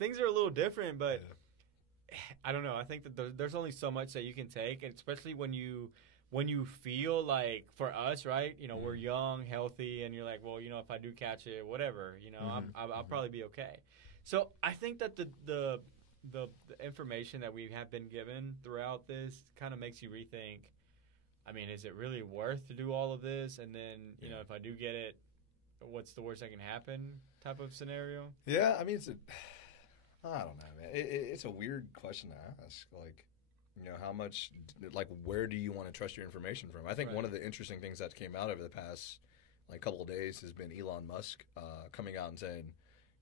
things are a little different, but I don't know. I think that there's only so much that you can take, and especially when you feel like, for us, right? You know, we're young, healthy, and you're like, well, you know, if I do catch it, whatever, you know, I'll probably be okay. So I think that the information that we have been given throughout this kind of makes you rethink. I mean, is it really worth to do all of this? And then, you know, if I do get it, what's the worst that can happen type of scenario? Yeah, I mean, I don't know, man. It's a weird question to ask. Like, you know, how much, like, where do you want to trust your information from? I think one of the interesting things that came out over the past, like, couple of days has been Elon Musk coming out and saying,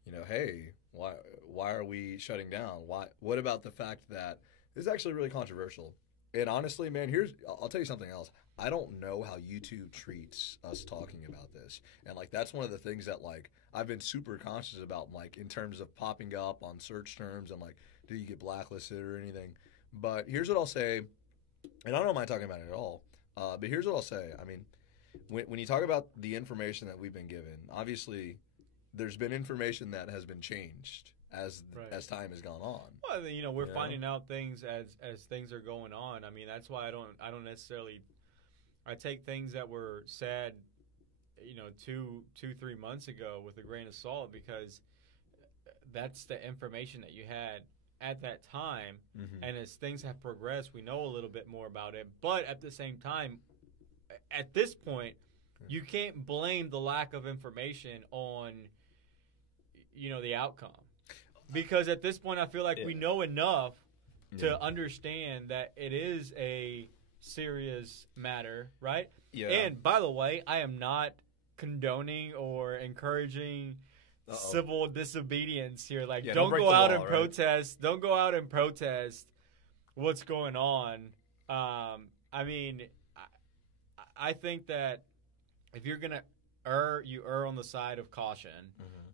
you know, hey, why are we shutting down? What about the fact that this is actually really controversial? And honestly, man, I'll tell you something else. I don't know how YouTube treats us talking about this. And, like, that's one of the things that, like, I've been super conscious about, like, in terms of popping up on search terms and, like, do you get blacklisted or anything? But here's what I'll say, and I don't mind talking about it at all, but here's what I'll say. I mean, when you talk about the information that we've been given, obviously there's been information that has been changed as time has gone on. Well, you know, we're finding out things as things are going on. I mean, that's why I don't necessarily, I take things that were said, you know, 2-3 months ago with a grain of salt, because that's the information that you had at that time. And as things have progressed, we know a little bit more about it. But at the same time, at this point, you can't blame the lack of information on, you know, the outcome. Because at this point, I feel like we know enough to understand that it is a serious matter, right? Yeah. And by the way, I am not condoning or encouraging civil disobedience here. Like, don't go out and protest. Don't go out and protest what's going on. I mean, I think that if you're gonna err, you err on the side of caution.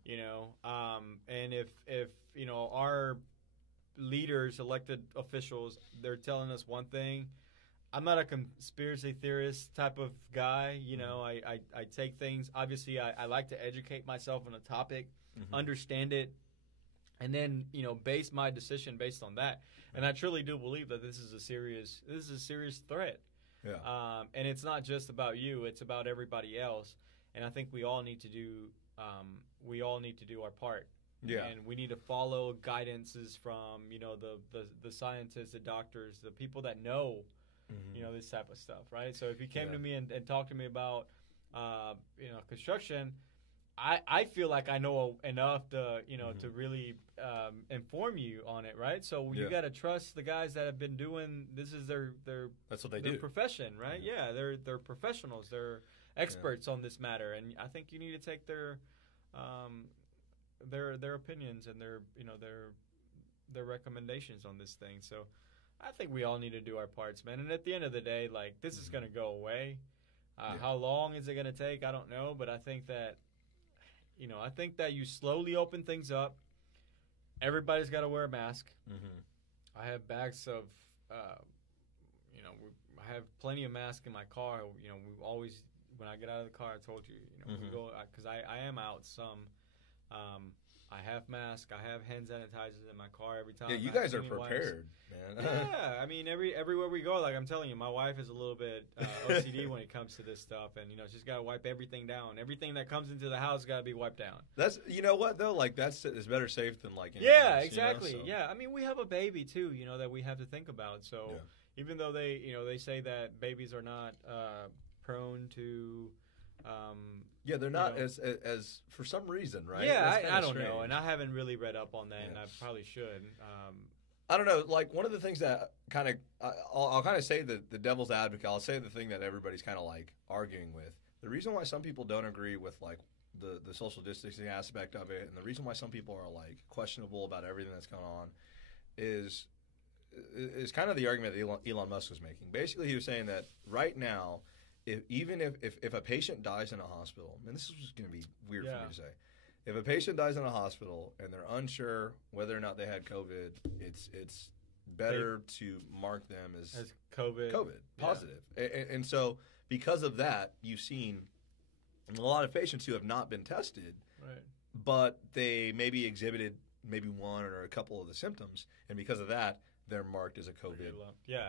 You know, and if you know, our leaders, elected officials, they're telling us one thing. I'm not a conspiracy theorist type of guy. You know, I take things. Obviously, I like to educate myself on a topic, understand it, and then, you know, base my decision based on that. And I truly do believe that this is a serious threat. Yeah. And it's not just about you; it's about everybody else. And I think we all need to do our part. Yeah. And we need to follow guidances from, you know, the scientists, the doctors, the people that know, you know, this type of stuff, right? So if you came to me and talked to me about, you know, construction, I feel like I know enough to, you know, to really inform you on it, right? So you got to trust the guys that have been doing, this is their that's what they do. Profession, right? Yeah, they're professionals. They're experts on this matter, and I think you need to take their opinions and their recommendations on this thing. So I think we all need to do our parts, man. And at the end of the day, like, this is going to go away. How long is it going to take? I don't know, but I think that, you know, you slowly open things up. Everybody's got to wear a mask. I have bags of, you know, I have plenty of masks in my car. You know, we always, when I get out of the car, I told you, you know, we go, because I am out some. I have masks. I have hand sanitizers in my car every time. Yeah, you guys are prepared, man. Yeah, I mean, everywhere we go, like I'm telling you, my wife is a little bit OCD when it comes to this stuff, and, you know, she's got to wipe everything down. Everything that comes into the house got to be wiped down. That's, you know what though, like it's better safe than like anything else, exactly. You know, so. Yeah, I mean, we have a baby too, you know, that we have to think about. So even though they say that babies are not prone to. Yeah, they're not as for some reason, right? Yeah, I don't know, and I haven't really read up on that, and I probably should. I don't know. Like, one of the things that kind of I'll kind of say the devil's advocate. I'll say the thing that everybody's kind of like arguing with. The reason why some people don't agree with like the social distancing aspect of it, and the reason why some people are like questionable about everything that's going on, is kind of the argument that Elon Musk was making. Basically, he was saying that right now, if a patient dies in a hospital, and this is going to be weird for me to say, if a patient dies in a hospital and they're unsure whether or not they had COVID, it's better to mark them as COVID positive. And so because of that, you've seen a lot of patients who have not been tested, but they maybe exhibited maybe one or a couple of the symptoms, and because of that, they're marked as a COVID. Yeah,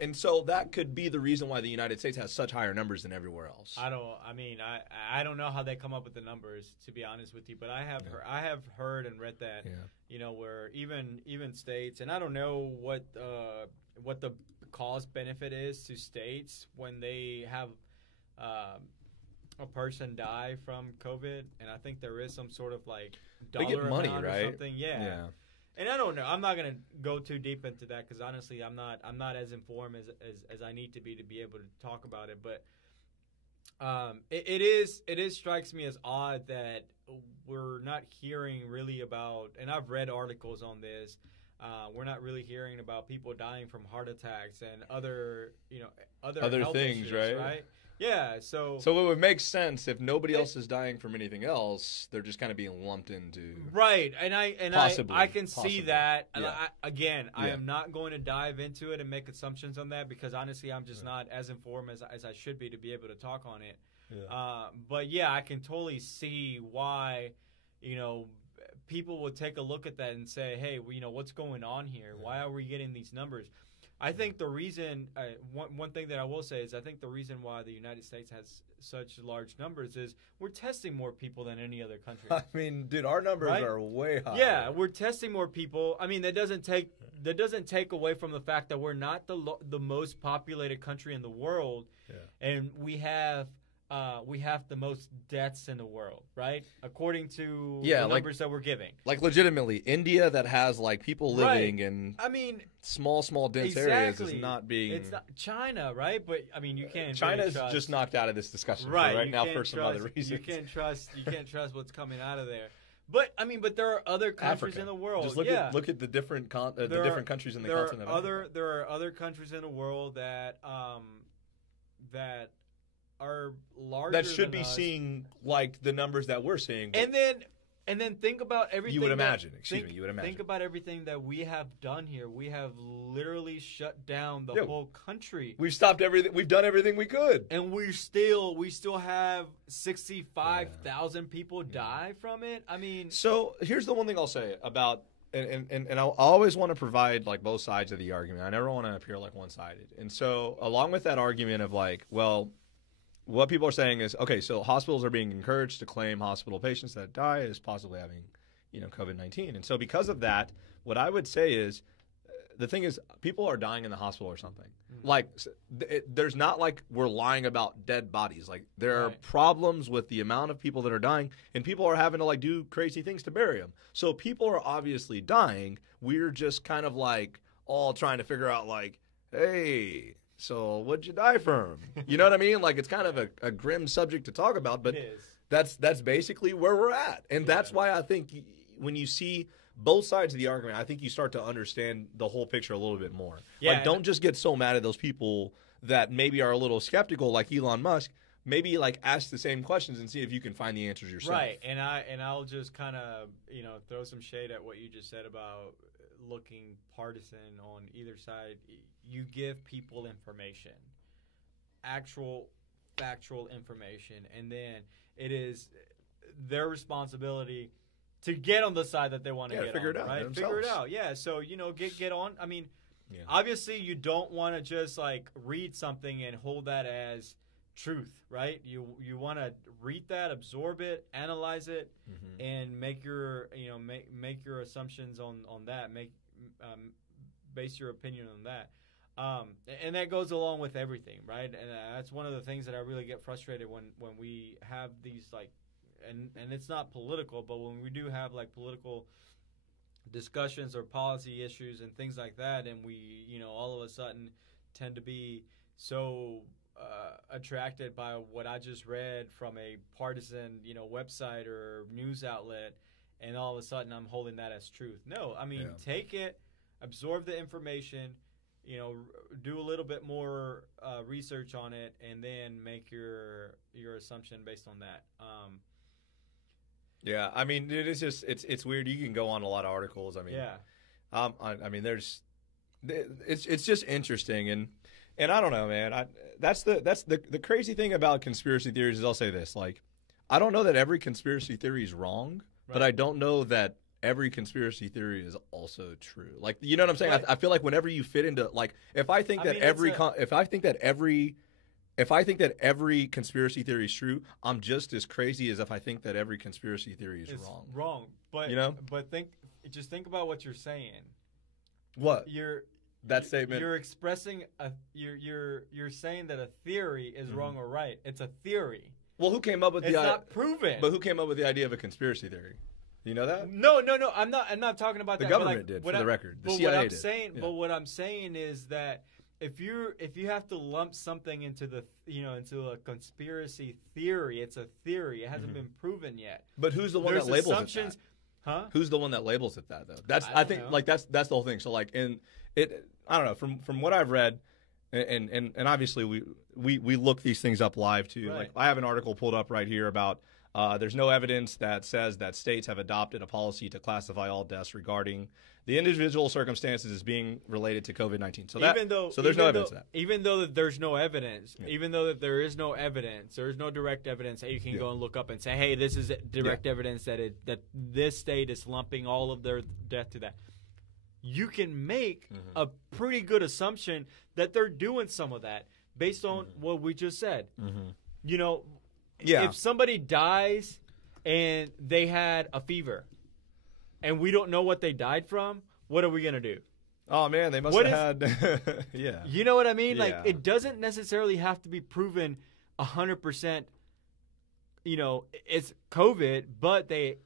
And so that could be the reason why the United States has such higher numbers than everywhere else. I don't know how they come up with the numbers, to be honest with you, but I have heard and read that where even states, and I don't know what the cost benefit is to states when they have a person die from COVID, and I think there is some sort of like dollar they get money, amount right? or something. Yeah. And I don't know. I'm not gonna go too deep into that because honestly, I'm not as informed as I need to be able to talk about it. But it strikes me as odd that we're not hearing really about. And I've read articles on this. We're not really hearing about people dying from heart attacks and other health things, issues, right? Yeah, so it would make sense if nobody else is dying from anything else. They're just kind of being lumped into right, and I can see that. Yeah. I am not going to dive into it and make assumptions on that because honestly, I'm just not as informed as I should be to be able to talk on it. Yeah. But yeah, I can totally see why, people would take a look at that and say, hey, what's going on here? Why are we getting these numbers? I think the reason, one thing that I will say is I think the reason why the United States has such large numbers is we're testing more people than any other country. I mean, dude, our numbers are way higher. Yeah, we're testing more people. I mean, that doesn't take away from the fact that we're not the most populated country in the world, and we have the most deaths in the world, right? According to the numbers that we're giving. Like legitimately, India that has like people living in small dense areas is not being. It's not China, right? But I mean, you can't. China's just knocked out of this discussion right now for some other reasons. You can't trust what's coming out of there. But I mean, there are other countries in the world. Just look at the different different countries in the continent. There are other countries in the world that are larger that should than be us. Seeing like the numbers that we're seeing. And then think about everything. You would imagine. You would imagine. Think about everything that we have done here. We have literally shut down the whole country. We've stopped everything. We've done everything we could. And we still have 65,000 people die from it. I mean, so here's the one thing I'll say about. And I always want to provide like both sides of the argument. I never want to appear like one-sided. And so along with that argument of like, well, what people are saying is, okay, so hospitals are being encouraged to claim hospital patients that die as possibly having, COVID-19. And so because of that, what I would say is, the thing is, people are dying in the hospital or something. Mm-hmm. Like, there's not like we're lying about dead bodies. Like, there are problems with the amount of people that are dying, and people are having to like do crazy things to bury them. So people are obviously dying. We're just kind of like all trying to figure out like, hey, so what'd you die from? You know what I mean? Like, it's kind of a grim subject to talk about, but that's basically where we're at. And that's why I think when you see both sides of the argument, I think you start to understand the whole picture a little bit more. Yeah, like, don't just get so mad at those people that maybe are a little skeptical, like Elon Musk. Maybe like ask the same questions and see if you can find the answers yourself. Right, and I'll just kind of throw some shade at what you just said about looking partisan on either side. You give people information, actual factual information, and then it is their responsibility to get on the side that they want to get figure on, it out, right? themselves. Figure it out, yeah. So get on. I mean, obviously you don't want to just like read something and hold that as truth, right? You want to read that, absorb it, analyze it, and make your make your assumptions on that. Base your opinion on that. And that goes along with everything, right? And that's one of the things that I really get frustrated when we have these like, and it's not political, but when we do have like political discussions or policy issues and things like that, and we, all of a sudden tend to be so attracted by what I just read from a partisan, website or news outlet, and all of a sudden I'm holding that as truth. No, I mean, take it, absorb the information, do a little bit more research on it, and then make your assumption based on that. Yeah, I mean, it is just it's weird. You can go on a lot of articles. I mean, I mean, it's just interesting, and I don't know, man. That's the crazy thing about conspiracy theories is I'll say this: like, I don't know that every conspiracy theory is wrong, but I don't know that every conspiracy theory is also true. Like, you know what I'm saying? Right. I feel like whenever you fit into, like, if I think that every conspiracy theory is true, I'm just as crazy as if I think that every conspiracy theory is wrong. Wrong, but You know? but just think about what you're saying. What? That statement. You're expressing you're saying that a theory is wrong or right. It's a theory. Well, who came up with It's not proven. But who came up with the idea of a conspiracy theory? You know that? No. I'm not talking about The that. government did, for the record. The CIA did. Yeah. But what I'm saying is that if you have to lump something into into a conspiracy theory, it's a theory. It hasn't been proven yet. But who's the one that labels it that? Huh? Who's the one that labels it that, though? I think know. Like that's the whole thing. So like I don't know, from what I've read, and obviously we look these things up live too. Right. Like I have an article pulled up right here about there's no evidence that says that states have adopted a policy to classify all deaths regarding the individual circumstances as being related to COVID-19. So there's no evidence of that. Even though that there's no evidence, even though that there is no evidence, there is no direct evidence that you can go and look up and say, hey, this is direct evidence that this state is lumping all of their death to that. You can make a pretty good assumption that they're doing some of that based on what we just said. You know, if somebody dies and they had a fever and we don't know what they died from, what are we going to do? Oh, man, they must have had – yeah. You know what I mean? Yeah. Like, it doesn't necessarily have to be proven 100%, you know, it's COVID, but they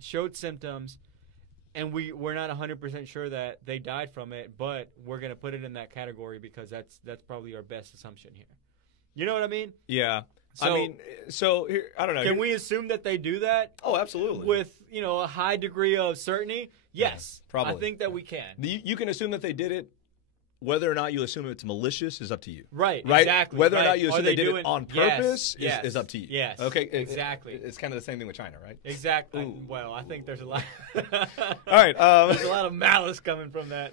showed symptoms. And we're not 100% sure that they died from it, but we're going to put it in that category because that's probably our best assumption here. You know what I mean? Yeah. So, here, I don't know. Can we assume that they do that? Oh, absolutely. With, a high degree of certainty? Yes. Yeah, probably. I think that we can. You can assume that they did it. Whether or not you assume it's malicious is up to you. Right, exactly. Whether or not you assume they did it on purpose yes, is up to you. Yes, okay, exactly. It's kind of the same thing with China, right? Exactly. Well, I think there's a lot. All right. There's a lot of malice coming from that.